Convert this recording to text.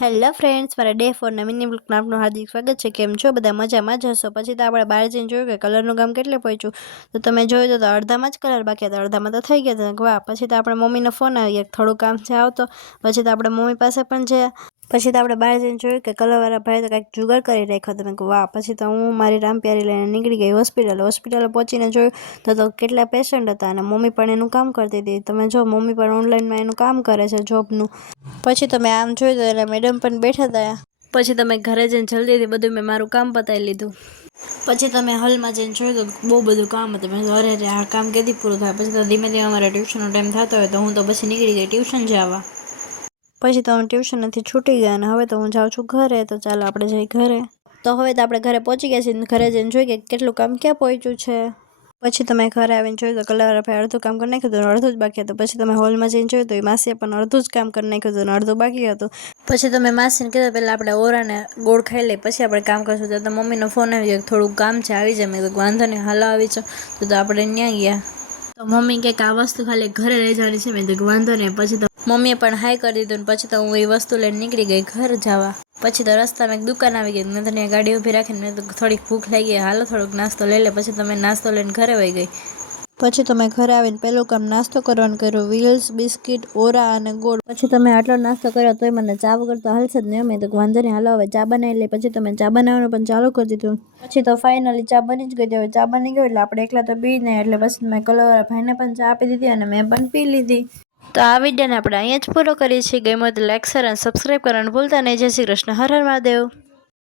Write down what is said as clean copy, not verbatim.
Hello friends, મારા day 4ના mini બ્લોગમાં આપનું હાર્દિક સ્વાગત છે। કેમ છો બધા? મજામાં જ હશો। પછી તો આપણે બહાર જઈને જોયું કે કલરનું કામ કેટલે પહોંચ્યું, તો તમે જોયું તો અડધામાં જ કલર બાકી હતા, અડધામાં તો થઈ ગયા હતા। વાહ! પછી તો આપણે મમ્મીનો ફોન આવી ગયા, થોડું કામ છે આવતો। પછી તો આપણે મમ્મી પાસે પણ ગયા। પછી તો આપણે બહાર જઈને જોયું કે કલરવાળા ભાઈ તો કંઈક જુગાડ કરી રાખ્યો હતો। મેં કહ્યું વાહ! પછી તો હું મારી રામપ્યારી લઈને નીકળી ગઈ હોસ્પિટલ પહોંચીને જોયું તો કેટલા પેશન્ટ હતા અને મમ્મી પણ એનું કામ કરતી હતી। તમે જો મમ્મી પણ ઓનલાઈનમાં એનું કામ કરે છે જોબનું। પછી તમે આમ જોયું તો એટલે મેડમ પણ બેઠા હતા। પછી તમે ઘરે જઈને જલ્દીથી બધું મેં મારું કામ પતાવી લીધું। પછી તમે હોલમાં જઈને જોયું તો બહુ બધું કામ હતું। મેં અરે રે આ કામ કેદી પૂરું થાય। પછી તો ધીમે ધીમે અમારે ટ્યુશનનો ટાઈમ થતો હોય તો હું તો પછી નીકળી ગઈ ટ્યુશન જવા। પછી તો હું ટ્યુશનથી છૂટી ગયા અને હવે તો હું જાઉં છું ઘરે। તો ચાલો આપણે જઈએ ઘરે। તો હવે તો આપણે ઘરે પહોંચી ગયા છીએ। ઘરે જઈને જોઈએ કે કેટલું કામ ક્યાં પહોંચ્યું છે। પછી તમે ઘરે આવીને જોયું તો કલરવાળા ભાઈ અડધું કામ કરી નાખ્યું હતું અને અડધું જ બાકી હતું। પછી તમે હોલમાં જઈને જોયું તો એ માસીએ પણ અડધું જ કામ કરી નાખ્યું હતું અને અડધું બાકી હતું। પછી તમે માસીને કીધું પહેલાં આપણે ઓરાને ગોળ ખાઈ લઈએ પછી આપણે કામ કરશું। તો મમ્મીનો ફોન આવી ગયો, થોડુંક કામ છે આવી જાય। મેં કીધું વાંધો નહીં, હાલો આવી જાઓ। તો આપણે ત્યાં ગયા તો મમ્મી કે આ વસ્તુ ખાલી ઘરે લઈ જવાની છે। મેં કીધું વાંધો નહીં। પછી તો મમ્મીએ પણ હાઈ કરી દીધું ને પછી તો હું એ વસ્તુ લઈને નીકળી ગઈ ઘર જવા। પછી તો રસ્તામાં એક દુકાન આવી ગઈ, મેં તો ત્યાં ગાડી ઊભી રાખીને મેં તો થોડીક ભૂખ લાગી, હાલો થોડોક નાસ્તો લઈ લે। પછી તમે નાસ્તો લઈને ઘરે વહી ગઈ। પછી તમે ઘરે આવીને પહેલું કામ નાસ્તો કરવાનું કર્યું, વ્હીલ્સ, બિસ્કિટ, ઓરા અને ગોળ। પછી તમે આટલો નાસ્તો કર્યો તોય મને ચા વગર તો હાલશે જ નહીં। મેં તો વાંધો નહીં, હાલો હવે ચા બનાવી લઈએ। પછી તમે ચા બનાવવાનું પણ ચાલુ કરી દીધું। પછી તો ફાઇનલી ચા બની જ ગઈ। હવે ચા બની ગઈ એટલે આપણે એકલા તો પી નહીં, એટલે પછી મેં કલરવાળા ભાઈને પણ ચા આપી દીધી અને મેં પણ પી લીધી। તો આ વિડીયોને આપણે અહીંયા જ પૂરો કરીએ છીએ। ગમ્યો તો લાઈક, શેર અને સબસ્ક્રાઈબ કરવાનું ભૂલતા નહીં। જય શ્રી કૃષ્ણ, હર હર મહાદેવ।